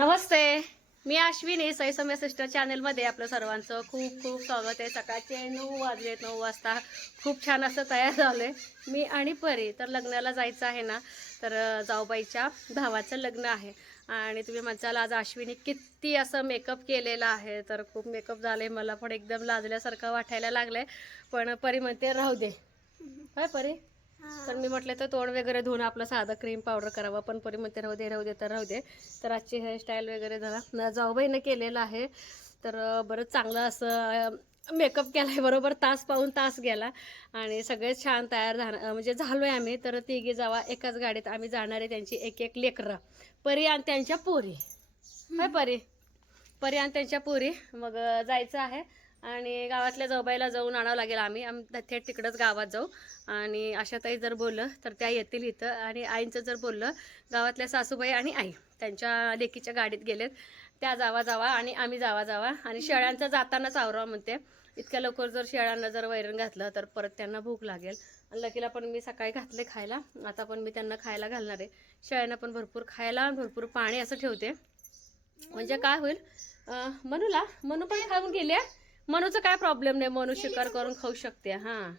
नमस्ते. मी Ashwini सैसम्य sister चॅनलमध्ये आपलं सर्वांचं खूप खूप स्वागत आहे. सकाळचे नऊ वाजले नऊ वाजता खूप छान असं तयार झालं आहे मी आणि परी तर लग्नाला जायचं आहे ना तर जाऊबाईच्या भावाचं लग्न आहे. आणि तुम्ही म्हणसाल आज अश्विनी किती असं मेकअप केलेला आहे. तर खूप मेकअप झाले मला पण एकदम लाजल्यासारखं वाटायला लागलंय. पण परी म्हणते राहू दे. काय परी? तर मी म्हटलं तर तोंड वगैरे धुवून आपलं साधं क्रीम पावडर करावं पण परी म्हणते राहू दे राहू दे तर राहू दे. तर आजची हेअरस्टाईल वगैरे जरा जाऊबाईनं केलेलं आहे. तर बरं चांगलं असं मेकअप केला आहे बरोबर तास पाहून तास गेला. आणि सगळे छान तयार झालं म्हणजे झालो आहे आम्ही. तर तिघी जावा एकाच गाडीत आम्ही जाणार आहे त्यांची एक एक लेकरं. परी आणि त्यांच्या पोरी. काय परी? परी आणि त्यांच्या पोरी. मग जायचं आहे. आणि गावातल्या जवबाईला जाऊन आणावं लागेल आम्ही. आम थेट तिकडंच गावात जाऊ. आणि आशाताई जर बोललं तर त्या येतील इथं. आणि आईंचं जर बोललं गावातल्या सासूबाई आणि आई त्यांच्या लेकीच्या गाडीत गेलेत. त्या जावा जावा आणि आम्ही जावा जावा. आणि शेळ्यांचं जातानाच आवरावा म्हणते. इतक्या लवकर जर शेळ्यांना जर वैरण घातलं तर परत त्यांना भूक लागेल. आणि लकीला पण मी सकाळी घातले खायला. आता पण मी त्यांना खायला घालणार आहे. शेळ्यांना पण भरपूर खायला भरपूर पाणी असं ठेवते. म्हणजे काय होईल? मनूला मनू पण खाऊन गेल्या मनूचं काय प्रॉब्लेम नाही? मनू शिकार करून खाऊ शकते हां.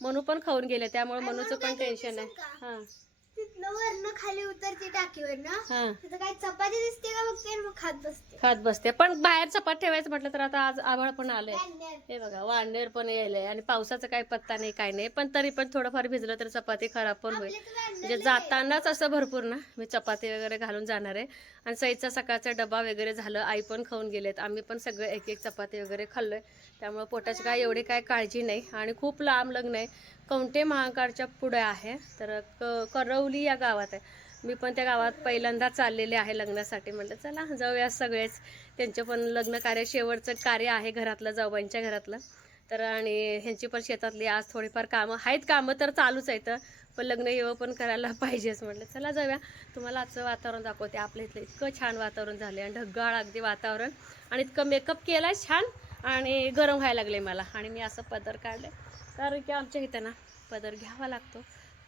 मनू पण खाऊन गेले त्यामुळे मनूचं पण टेन्शन आहे. हां. तिथनं वरनं खाली उतरते टाकीवरनं. हां. तिथं काय चपाती दिसते का बघते आणि मग खात बसते. खात बसते. पण बाहेर चपात ठेवायचं म्हटलं तर आता आज आभाळ पण आलंय. हे बघा वाढणेर पण यायलंय आणि पावसाचा काही पत्ता नाही काय नाही. पण तरी पण थोडंफार भिजलं तर चपाती खराब पण होईल. म्हणजे जातानाच असं भरपूर ना मी चपाती वगैरे घालून जाणार आहे. आणि सईचा सकाळचा डबा वगैरे झालं आई पण खाऊन गेलेत. आम्ही पण सगळे एक एक चपाती वगैरे खाल्लोय. त्यामुळे पोटाची काय एवढी काय काळजी नाही. आणि खूप लांब लग्न आहे. कवठे महाकाळच्या पुढे आहे. तर क करवली या गावात आहे. मी पण त्या गावात पहिल्यांदा चाललेले आहे लग्नासाठी. म्हटलं चला जाऊया सगळेच. त्यांचं पण लग्न कार्य शेवटचं कार्य आहे घरातलं जाऊबाईंच्या घरातलं. तर आणि ह्यांची पण शेतातली आज थोडीफार कामं आहेत. कामं तर चालूच आहेत. पण लग्न येवं पण करायला पाहिजेच म्हटलं चला जाऊया. तुम्हाला आजचं वातावरण दाखवते. आपल्या इथलं इतकं छान वातावरण झालं आणि ढगाळ अगदी वातावरण. आणि इतकं मेकअप केला छान आणि गरम व्हायला लागले मला. आणि मी असं पदर काढले कारण की आमच्या इथं ना पदर घ्यावा लागतो.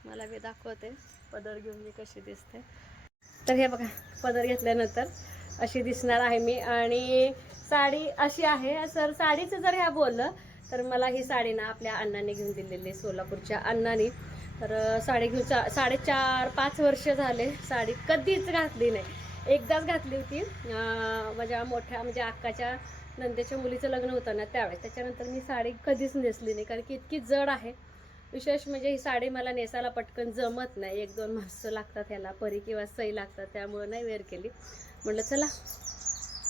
मला मी दाखवते. पदर घेऊन मी कशी दिसते. तर हे बघा पदर घेतल्यानंतर अशी दिसणार आहे मी. आणि साडी अशी आहे. सर साडीचं जर ह्या बोललं तर मला ही साडी ना आपल्या अण्णाने घेऊन दिलेली आहे, सोलापूरच्या अण्णाने. तर साडी घेऊन चा साडेचार पाच वर्ष झाले. साडी कधीच घातली नाही. एकदाच घातली होती. माझ्या मोठ्या म्हणजे अक्काच्या नंदेच्या मुलीचं लग्न होतं ना त्यावेळेस. त्याच्यानंतर मी साडी कधीच नेसली नाही कारण की इतकी जड आहे. विशेष म्हणजे ही साडी मला नेसायला पटकन जमत नाही. एक दोन माणसं लागतात ह्याला परी किंवा सई लागतात त्यामुळं नाही वेअर केली. म्हटलं चला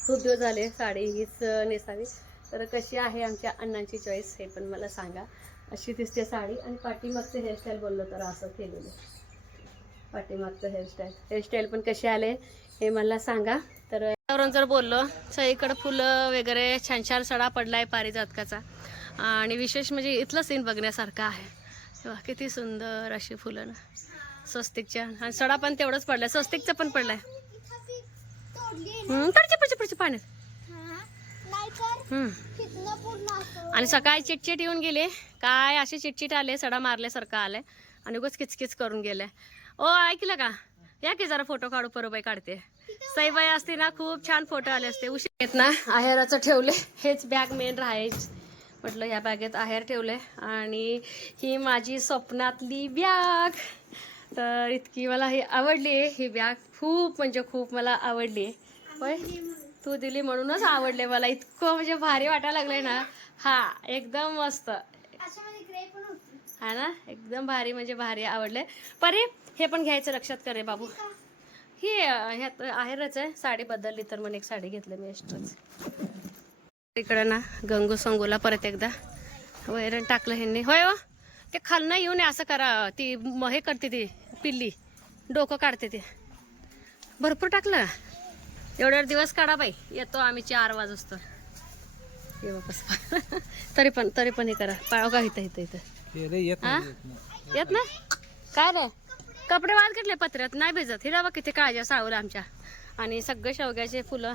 खूप दिवस झाले साडी हीच नेसावी. तर कशी आहे आमच्या अण्णांची चॉईस हे पण मला सांगा. अशी दिसते साडी. आणि पाठीमागचं हेअरस्टाईल बोललो तर असं केलेलं. पाठीमागचं हेअरस्टाईल हेअरस्टाईल पण कशी आले हे मला सांगा. तर वातावरण जर बोललो सगळीकडे फुलं वगैरे छान छान सडा पडलाय पारिजातकाचा. आणि विशेष म्हणजे इथलं सीन बघण्यासारखं आहे. वा किती सुंदर अशी फुलं ना. स्वस्तिकच्या. आणि सडा पण तेवढंच पडलाय. स्वस्तिकचं पण पडलाय. आहे पाण्यात नाहीतर हम्म. तिथनं पूर्ण असं आणि सकाळी चिटचिट येऊन गेले. काय असे चिटचिट आले सडा मारल्यासारखं आले आणि उगाच किचकिच करून गेले ओ ऐकलं का? या की जरा फोटो काढू परबाई काढते. सईबाई असते ना खूप छान फोटो आले असते. उशीर येत ना आहेराचं ठेवले. हेच बॅग मेन राहायच. म्हटलं या बॅगेत आहेर ठेवले. आणि ही माझी स्वप्नातली बॅग तर इतकी मला ही आवडली. ही बॅग खूप म्हणजे खूप मला आवडली. होय? तू दिली म्हणूनच आवडले मला. इतकं म्हणजे भारी वाटायला लागलंय ना. हा एकदम मस्त. हा ना? एकदम भारी म्हणजे भारी आवडले परे हे पण घ्यायचं लक्षात करे बाबू. ही ह्यात आहेरच आहे. साडी बदलली तर मग एक साडी घेतली मी एक्स्ट्राच इकडं ना गंगू संगूला परत एकदा वैरण टाकलं ह्यांनी. होय हो ते खालनं येऊन असं करा. ती हे करते ती पिल्ली. डोकं काढते ती. भरपूर टाकलं. एवढ्या दिवस काढा बाई. येतो आम्ही चार वाजता ये वापस. तरी पण तरी पण हे करा. पाळव का इथं इथं इथं? येत ना काय रे? कपडे वाद घेतले पत्र्यात नाही भिजत. हे बघ किती काळजी सावलं आमच्या. आणि सगळे शेवग्याचे फुलं.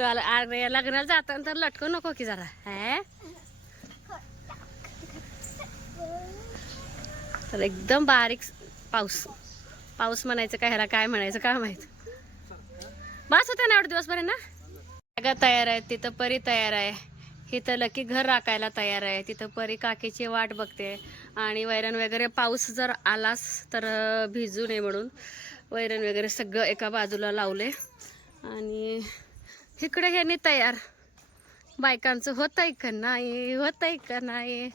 अरे लग्नाला जाताना तर लटकू नको की जरा. हे? तर एकदम बारीक पाऊस. पाऊस म्हणायचं काय ह्याला काय म्हणायचं काय माहीत? बास होते ना एवढे दिवसपर्यंत ना? जागा तयार आहे तिथं परी तयार आहे. इथं लकी घर राखायला तयार आहे. तिथं परी काकीची वाट बघते. आणि वैरण वगैरे पाऊस जर आलास तर भिजू नये म्हणून. वैरण वगैरे सगळं एका बाजूला लावले आणि इकडे ह्यानी तयार. बायकांचं होत आहे का नाही? होत आहे का नाही?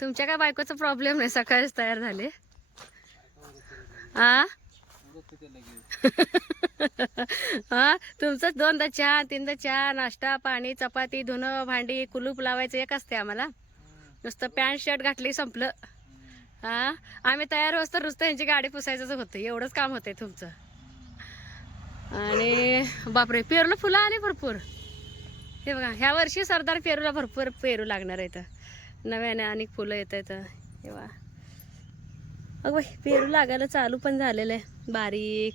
तुमच्या काय बायकोचा प्रॉब्लेम नाही? सकाळीच तयार झाले. आ? हा तुमचंच दोनदा चहा तीनदा चहा नाश्ता पाणी चपाती धुणं भांडी कुलूप लावायचं एक असते आम्हाला. नुसतं पॅन्ट शर्ट घातली संपलं. हा आम्ही तयार होतो नुसतं यांची गाडी पुसायचंच होतं. एवढंच काम होते तुमचं. आणि बापरे पेरूला फुलं आली भरपूर. हे बघा ह्या वर्षी सरदार पेरूला भरपूर पेरू लागणार आहेत. नव्याने अनेक फुलं येत आहेत हे बघा. अगं बाई पेरू लागायला चालू पण झालेलं आहे. बारीक.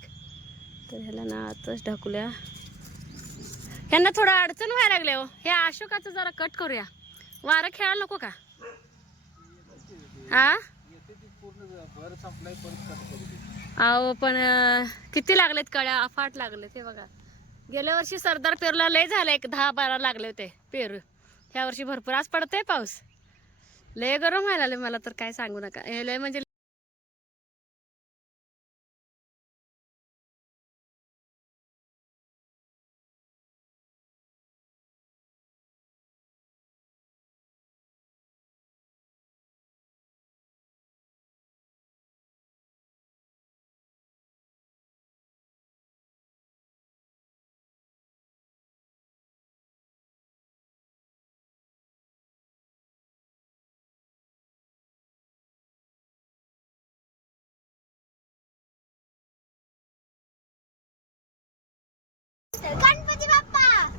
तर ह्याला ना आताच ढकलूया. ह्यांना थोडं अडचण व्हायला लागले हो हे अशोकाचं जरा कट करूया. वारं खेळायला नको का? हा अहो पण किती लागलेत कळ्या? अफाट लागलेत हे बघा. गेल्या वर्षी सरदार पेरूला लय झालं एक दहा बारा लागले होते पेरू. ह्या वर्षी भरपूर आज पडतंय पाऊस. लय गरम व्हायला मला तर काय सांगू नका. हे लय म्हणजे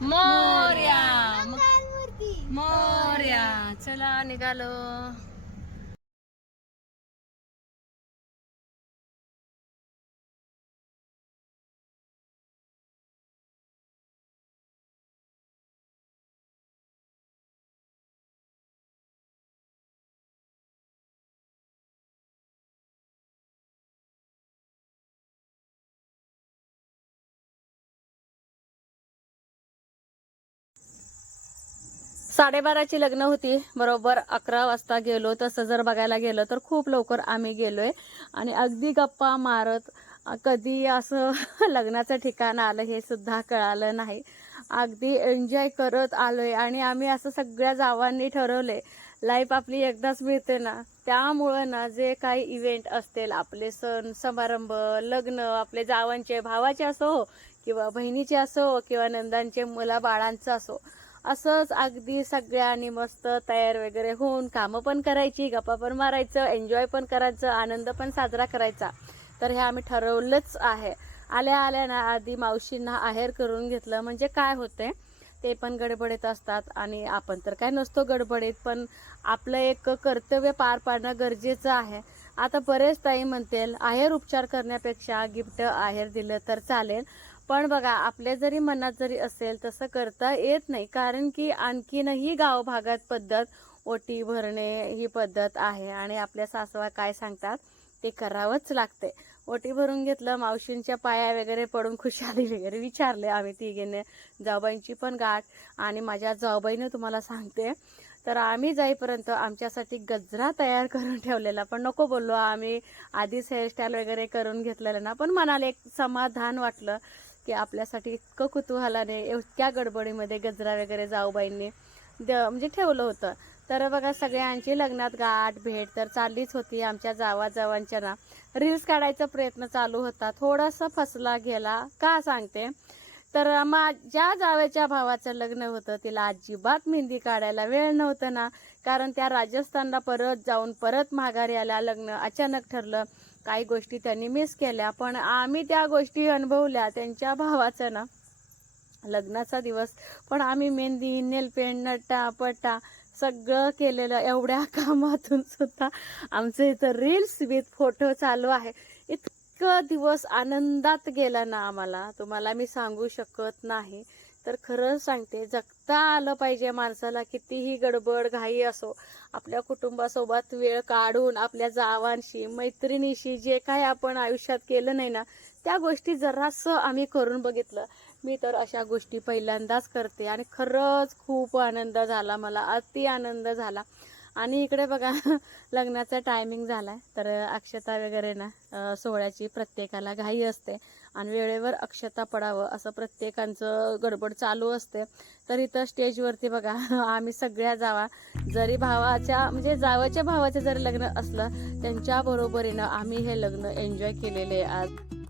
मोर्या. मोर्या. चला निघालो. साडेबाराची लग्न होती. बरोबर अकरा वाजता गेलो. तसं जर बघायला गेलं तर खूप लवकर आम्ही गेलोय. आणि अगदी गप्पा मारत कधी असं लग्नाचं ठिकाण आलं हे सुद्धा कळालं नाही. अगदी एन्जॉय करत आलोय. आणि आम्ही असं सगळ्या जावांनी ठरवले लाईफ आपली एकदाच मिळते ना. त्यामुळं ना जे काही इव्हेंट असतील आपले सण समारंभ लग्न आपले जावांचे भावाचे असो किंवा बहिणीचे असो किंवा नंदांचे मुला बाळांचं असो असंच अगदी सगळ्यांनी मस्त तयार वगैरे होऊन कामं पण करायची गप्पा पण मारायचं एन्जॉय पण करायचं आनंद पण साजरा करायचा. तर हे आम्ही ठरवलंच आहे. आल्या आल्या ना आधी मावशींना आहेर करून घेतलं म्हणजे काय होते ते पण गडबडीत असतात आणि आपण तर काय नसतो गडबडीत पण आपलं एक कर्तव्य पार पाडणं गरजेचं आहे. आता बरेच ताई म्हणतील आहेर उपचार करण्यापेक्षा गिफ्ट आहेर दिलं तर चालेल. पण बघा आपल्या जरी मनात जरी असेल तसं करता येत नाही. कारण की आणखीनही गाव भागात पद्धत ओटी भरणे ही पद्धत आहे आणि आपल्या सासवा काय सांगतात? ते करावंच लागते. ओटी भरून घेतलं मावशींच्या पाया वगैरे पडून खुशाली वगैरे विचारले आम्ही तिघीने. जाऊबाईंची पण गाठ आणि माझ्या जाऊबाईने तुम्हाला सांगते. तर आम्ही जाईपर्यंत आमच्यासाठी गजरा तयार करून ठेवलेला. पण नको बोललो आम्ही आधीच हेअरस्टाईल वगैरे करून घेतलेलं ना. पण मनाला एक समाधान वाटलं. की आपल्यासाठी इतकं कुतूहलाने इतक्या गडबडीमध्ये गजरा वगैरे जाऊबाईंनी द म्हणजे ठेवलं होतं. तर बघा सगळ्यांची लग्नात गाठ भेट तर चाललीच होती आमच्या जावा जावांच्या ना. रील्स काढायचा प्रयत्न चालू होता. थोडासा फसला गेला का सांगते? तर माझ्या जावेच्या भावाचं लग्न होतं. तिला अजिबात मेहंदी काढायला वेळ नव्हतं ना. कारण त्या राजस्थानला परत जाऊन परत माघारी आल्या. लग्न अचानक ठरलं. काही गोष्टी त्यांनी मिस केल्या पण आम्ही त्या गोष्टी अनुभवल्या. त्यांच्या भावाचं ना लग्नाचा दिवस पण आम्ही मेहंदी नेलपेंट नट्टा पट्टा सगळं केलेलं. एवढ्या कामातून सुद्धा आमचं इथं रील्स विथ फोटो चालू आहे. इतकं दिवस आनंदात गेला ना आम्हाला. तुम्हाला मी सांगू शकत नाही. तर खरं सांगते जग जगता आलं पाहिजे माणसाला कितीही गडबड घाई असो आपल्या कुटुंबासोबत वेळ काढून आपल्या जावांशी मैत्रिणीशी जे काही आपण आयुष्यात केलं नाही ना त्या गोष्टी जरासं आम्ही करून बघितलं. मी तर अशा गोष्टी पहिल्यांदाच करते आणि खरंच खूप आनंद झाला मला अति आनंद झाला. आणि इकडे बघा लग्नाचा टायमिंग झाला आहे तर अक्षता वगैरे ना सोहळ्याची प्रत्येकाला घाई असते. आणि वेळेवर अक्षता पडावं असं प्रत्येकांचं गडबड चालू असते. तर इथं स्टेजवरती बघा आम्ही सगळ्या जावा. जरी भावाच्या म्हणजे जावाच्या भावाचं जरी लग्न असलं त्यांच्या बरोबरीनं आम्ही हे लग्न एन्जॉय केलेले आहे आज.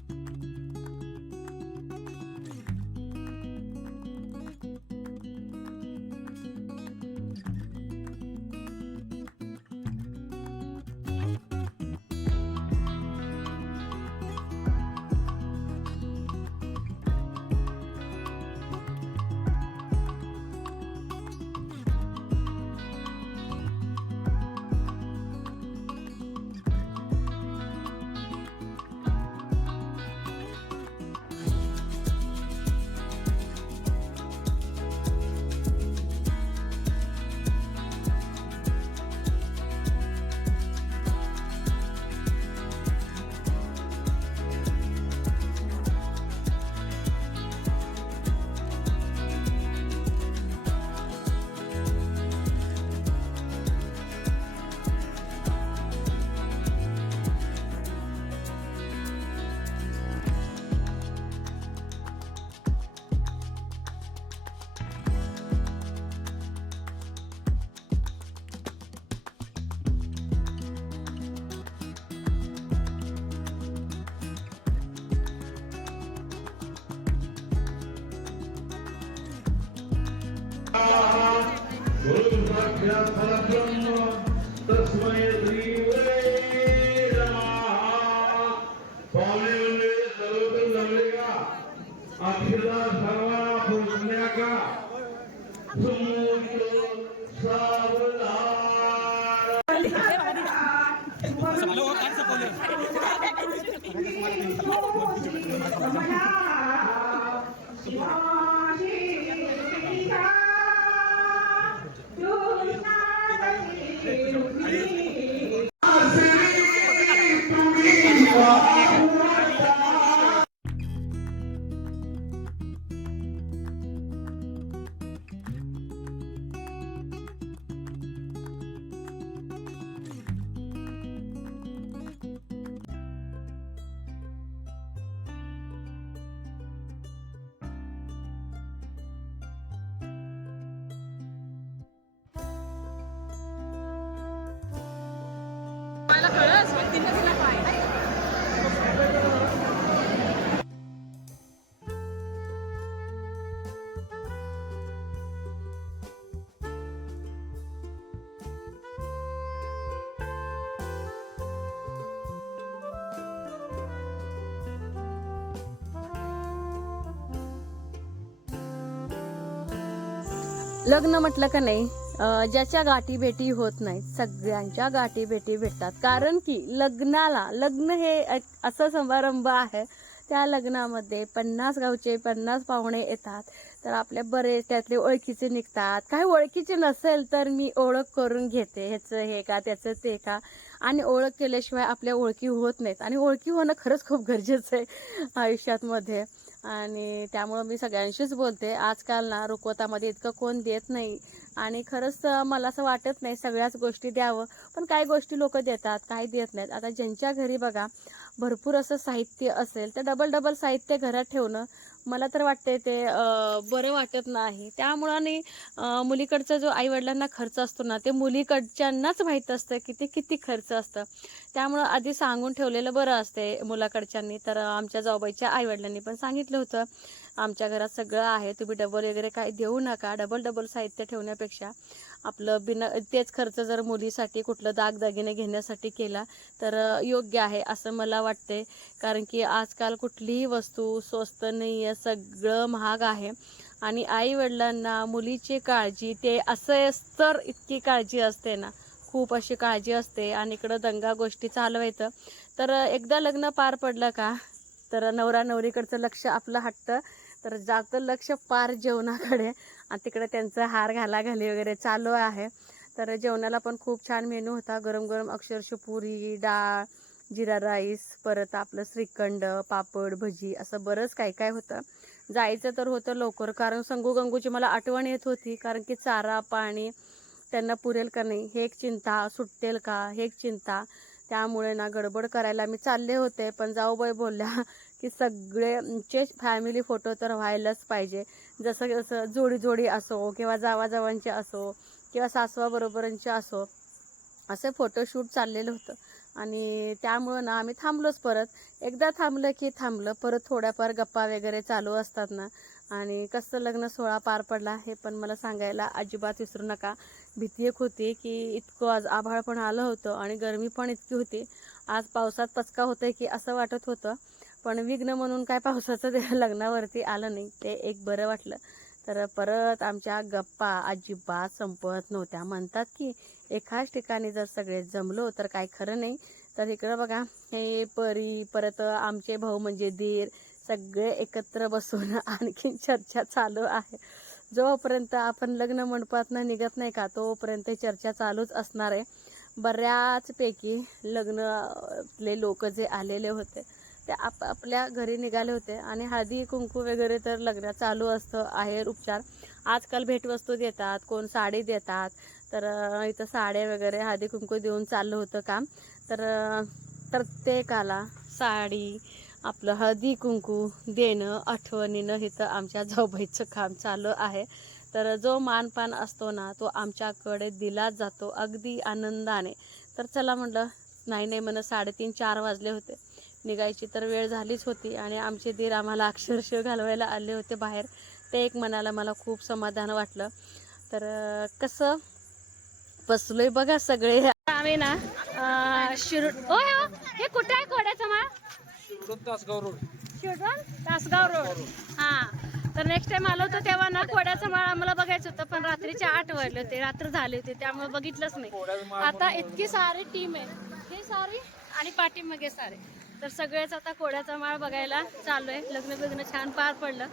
तस्मै लग्न म्हटलं का नाही ज्याच्या गाठी भेटी होत नाहीत सगळ्यांच्या गाठी भेटी भेटतात. कारण की लग्नाला लग्न हे असं समारंभ आहे त्या लग्नामध्ये पन्नास गावचे पन्नास पाहुणे येतात. तर आपल्या बरेच त्यातले ओळखीचे निघतात. काही ओळखीचे नसेल तर मी ओळख करून घेते ह्याचं हे का त्याचं ते का. आणि ओळख केल्याशिवाय आपल्या ओळखी होत नाहीत. आणि ओळखी होणं खरंच खूप गरजेचं आहे आयुष्यात मध्ये. आणि त्यामुळं मी सगळ्यांशीच बोलते. आजकाल ना रुकवतामध्ये इतकं कोण देत नाही. आणि खरंच मला असं वाटत नाही सगळ्याच गोष्टी द्यावं. पण काही गोष्टी लोक देतात काही देत नाहीत. आता ज्यांच्या घरी बघा भरपूर असं साहित्य असेल तर डबल डबल साहित्य घरात ठेवणं मला तर वाटते ते बरं वाटत नाही. त्यामुळं आणि मुलीकडचा जो आईवडिलांना खर्च असतो ना ते मुलीकडच्यांनाच माहीत असतं की ते किती खर्च असतं. त्यामुळं आधी सांगून ठेवलेलं बरं असते मुलाकडच्यांनी. तर आमच्या जाऊबाईच्या आईवडिलांनी पण सांगितलं होतं आमच्या घरात सगळं आहे तुम्ही डबल वगैरे काही देऊ नका डबल डबल साहित्य ठेवण्यापेक्षा. आपलं बिना तेच खर्च जर मुलीसाठी कुठलं दागदागिने घेण्यासाठी केला तर योग्य आहे असं मला वाटते कारण की आजकाल कुठलीही वस्तू स्वस्त नाही आहे सगळं महाग आहे. आणि आई वडिलांना मुलीची काळजी ते असं तर इतकी काळजी असते ना खूप अशी काळजी असते. आणि इकडं दंगा गोष्टी चालवायचं. तर एकदा लग्न पार पडलं का तर नवरा नवरीकडचं लक्ष आपलं हटतं. तर जातं लक्ष पार जेवणाकडे. आणि तिकडे त्यांचं हार घालाघाली वगैरे चालू आहे. तर जेवणाला पण खूप छान मेनू होता. गरम गरम अक्षरशः पुरी डाळ जिरा राईस परत आपलं श्रीखंड पापड भजी असं बरंच काय काय होतं. जायचं तर होतं लवकर कारण संगू गंगूची मला आठवण येत होती कारण की चारा पाणी त्यांना पुरेल का नाही हे एक चिंता. सुटेल का हे एक चिंता. त्यामुळे ना गडबड करायला मी चालले होते पण जाऊबाई बोलल्या की सगळेचे फॅमिली फोटो तर व्हायलाच पाहिजे. जसं जसं जोडी जोडी असो किंवा जावाजावांचे असो किंवा सासवाबरोबरांचे असो असे फोटोशूट चाललेलं होतं. आणि त्यामुळं ना आम्ही थांबलोच परत. एकदा थांबलं की थांबलं परत थोड्याफार गप्पा वगैरे चालू असतात ना. आणि कसं लग्न सोहळा पार पडला हे पण मला सांगायला अजिबात विसरू नका. भीती एक होती की इतकं आज आभाळ पण आलं होतं आणि गरमी पण इतकी होती. आज पावसात पचका होतं की असं वाटत होतं. पण विघ्न म्हणून काय पावसाचं ते लग्नावरती आलं नाही. ते एक बरं वाटलं. तर परत आमच्या गप्पा अजिबात संपत नव्हत्या. म्हणतात की एकाच ठिकाणी जर सगळे जमलो तर काय खरं नाही. तर इकडं बघा हे परी परत आमचे भाऊ म्हणजे दीर सगळे एकत्र बसून आणखीन चर्चा चालू आहे. जोपर्यंत आपण लग्न मंडपातनं निघत नाही का तोपर्यंत चर्चा चालूच असणार आहे. बऱ्याचपैकी लग्नले लोक जे आलेले होते ते आप आपल्या घरी निघाले होते. आणि हळदी कुंकू वगैरे तर लग्न चालू असतं आहेर उपचार. आजकाल भेटवस्तू देतात कोण साडी देतात. तर इथं साड्या वगैरे हळदी कुंकू देऊन चाललं होतं काम. तर प्रत्येकाला साडी आपलं हळदी कुंकू देणं आठवणीनं इथं आमच्या जाऊबाईचं काम चालू आहे. तर जो मानपान असतो ना तो आमच्याकडे दिलाच जातो अगदी आनंदाने. तर चला म्हटलं नाही नाही म्हणा साडेतीन चार वाजले होते. निघायची तर वेळ झालीच होती आणि आमचे दीर आम्हाला अक्षरशः घालवायला आले होते बाहेर. ते एक मनाला मला खूप समाधान वाटलं. तर कसं? बसलोय बघा सगळे. आम्ही ना शिरू होय हो हे कुठे आहे कोड्याचं शिरडोन तासगाव रोड. हा. तर नेक्स्ट टाइम आलो होतो तेव्हा ना कोड्याचं माळ आम्हाला बघायचं होतं पण रात्रीचे आठ वाजले होते. रात्र झाले होते त्यामुळे बघितलंच नाही. आता इतकी सारी टीम आहे. हे सारी आणि पाठीमागे सारे. तर सगळेच आता कोड्याचा माळ बघायला चालू आहे. लग्न बिग्न छान पार पडलं.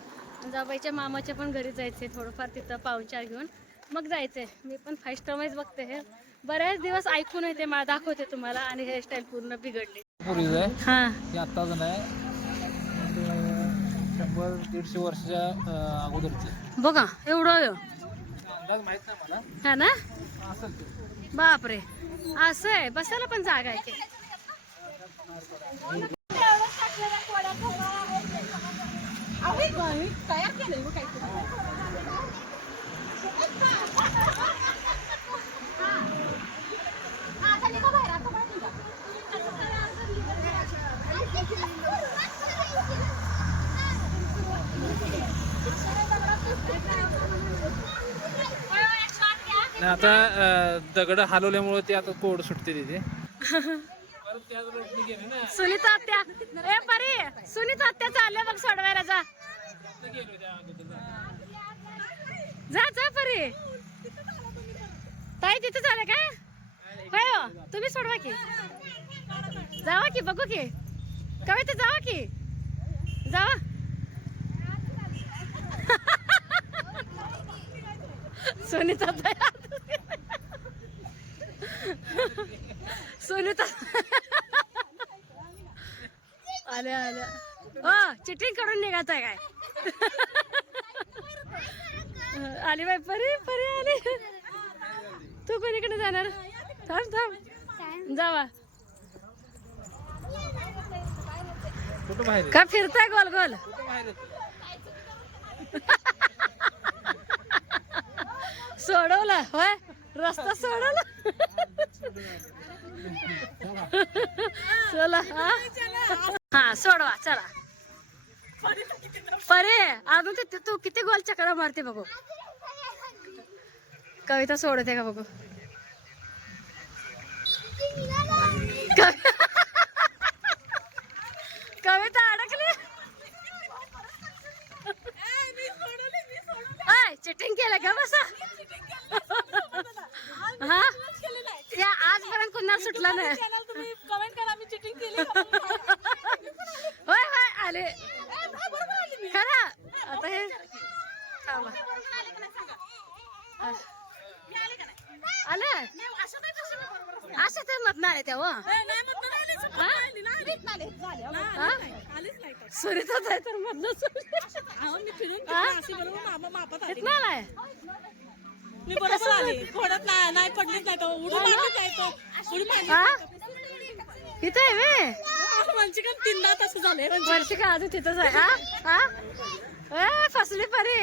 जाबाईच्या मामाच्या पण घरी जायचे थोडंफार तिथं पाहुणचार घेऊन. मग जायचंय. मी पण फाईव्ह स्टारच बघते हे. बरेच दिवस ऐकून येते मला दाखवते तुम्हाला आणि हेअरस्टाईल पूर्ण बिघडली. हा. आत्ताच नाही शंभर दीडशे वर्षाच्या अगोदरचे. बघा एवढं आहे. अंदाज माहीत नाही मला. हा ना? बापरे. असं आहे. बसायला पण जागा आहे आता दगड हलवल्यामुळे ते आता कोड सुटते तिथे. सुनीता आत्या. ए परी सुनीता आत्या चालले बघ सोडवायला जा. जा जा परी. ताई तिथे झालं काय? होय हो. तुम्ही सोडवा की. जावा की बघू की. कविता जावा की. जावा. सुनीता ताई सुनीता आले आले हो चिटिंग करून निघायचं आहे काय? आली बाई परी परी आली. तू कोणीकडे जाणार? थांब थांब. जावा. कुठं बाहेर आहे? का फिरताय गोल गोल? सोडवला होय? रस्ता सोडवला. चला हा. हा सोडवा चला. परे अजून ते तू किती गोल चक्र मारते बघू. कविता सोडते का बघू कवि- कविता अडकली अय चिटिंग केलं का बसा हा या आजपर्यंत कुणाला सुटला नाही होय होय आले खरा आता हे थांबा आलं तेव्हा? हा? हा? सुरीतच आहे तर. मधलं इथनं आलाय मी बरोबर आली. थोडत नाही? पडलीच नाही तर. उडी मारली तर? उडी मारली हा? इथं आहे वे. म्हणजे का तीनदा तसं झालंय वर्षी का? अजून तिथंच आहे. हा? हा? ए, फसली परी.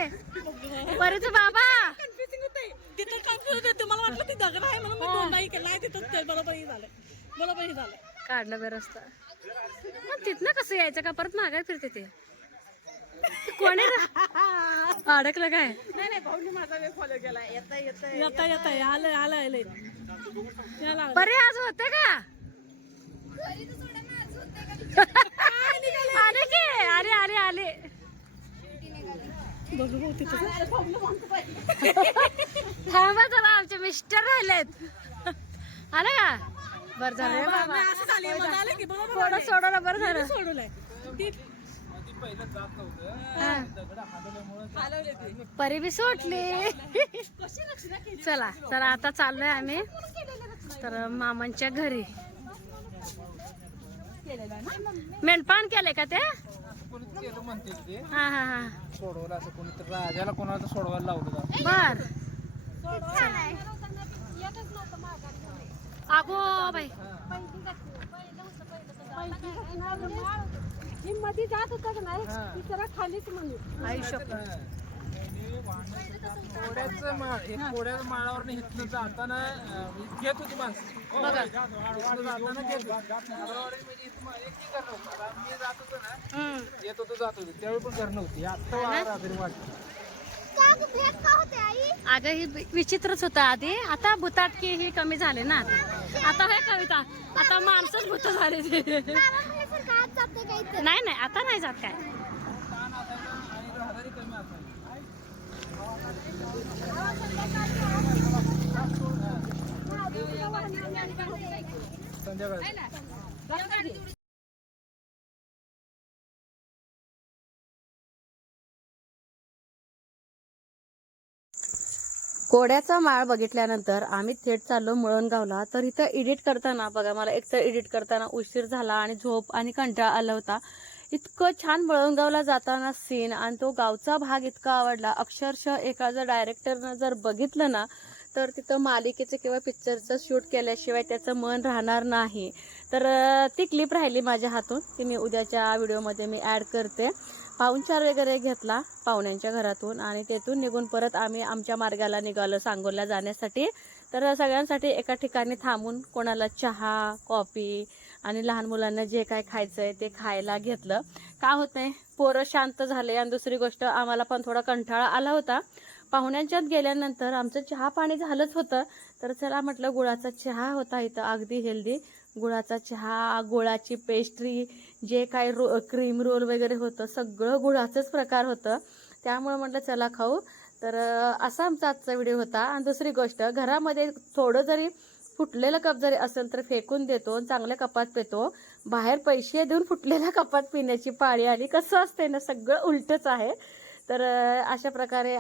परीचं बाबा. कन्फ्युजिंग होते तिथं कन्फ्युज होते मला वाटलं ती दगड आहे म्हणून मी दोनदाही केलं नाही तिथं ते बरोबरही झालं. बरोबरही झालं. काढणं बे रस्ता मग तिथनं कसं यायचं का? परत मागाय फिरते ते. कोणी रे? अडकलं काय? येता येता आलं आलं आलं परी आज होते का? आले की? अरे अरे आले. बघू तिथं थांबा आमचे मिस्टर राहिलेत. आले का? बर झालं थोडं सोडवलं बरं झालं. सोडवलंय. परी बी सुटली चला चला आता चाललोय आम्ही. तर मामांच्या घरी. मेंढपान केलंय का ते? असं कोणी केलं म्हणते ते. हा हा हा. सोडवलं असं कोणीतरी राजाला कोणाला सोडवायला लावलं. बर. अगो बाई. मध्ये जात होता का नाही? खालीच म्हणून. आयुष्य कोड्याचं माळ हे कोड्याच्या माळावर इथनं जाताना घेत होती माणसं. जाताना घेत म्हणजे मा- नव्हतं. आता मी जात होतो ना हम्म. येत होतो जात होतो. त्यावेळी पण घर नव्हती. आता रात्री वाटतं का भेट का होते आई? अगं ही विचित्रच होतं आधी. आता भूताटकी ही कमी झाली ना. आता हे कविता. आता माणसंच भूत झाले नाही नाही आता नाही जात काय. संध्याकाळी कोड्याचा माळ बघितल्यानंतर आम्ही थेट चाललो मुळणगावला. तर इथं एडिट करताना बघा मला एक तर एडिट करताना उशीर झाला आणि झोप आणि कंटाळा आला होता. इतकं छान वळणगावला जाताना सीन आणि तो गावचा भाग इतका आवडला. अक्षरशः एखादं डायरेक्टरनं जर बघितलं ना तर तिथं मालिकेचं किंवा पिक्चरचं शूट केल्याशिवाय त्याचं मन राहणार नाही. तर ती क्लिप राहिली माझ्या हातून ती मी उद्याच्या व्हिडिओमध्ये मी ॲड करते. पाहुणचार वगैरे घेतला पाहुण्यांच्या घरातून आणि तेथून निघून परत आम्ही आमच्या मार्गाला निघालो सांगोला जाण्यासाठी. तर सगळ्यांसाठी एका ठिकाणी थांबून कोणाला चहा कॉफी आणि लहान मुलांना जे काय खायचं आहे ते खायला घेतलं. का होतंय? पोरं शांत झाले. आणि दुसरी गोष्ट आम्हाला पण थोडा कंटाळा आला होता. पाहुण्यांच्यात गेल्यानंतर आमचं चहा पाणी झालंच होतं. तर चला म्हटलं गुळाचा चहा होता इथं अगदी हेल्दी गुळाचा चहा गुळाची पेस्ट्री जे काय रो क्रीम रोल वगैरे होतं सगळं गुळाचंच प्रकार होतं. त्यामुळं म्हटलं चला खाऊ. तर असा आमचा आजचा व्हिडिओ होता. आणि दुसरी गोष्ट घरामध्ये थोडं जरी फुटलेला कप जरी असेल तर फेकून देतो चांगल्या कपात पितो. बाहेर पैसे देऊन फुटलेल्या कपात पिण्याची पाळी आली कसं असते ना सगळं उलटच आहे. तर अशा प्रकारे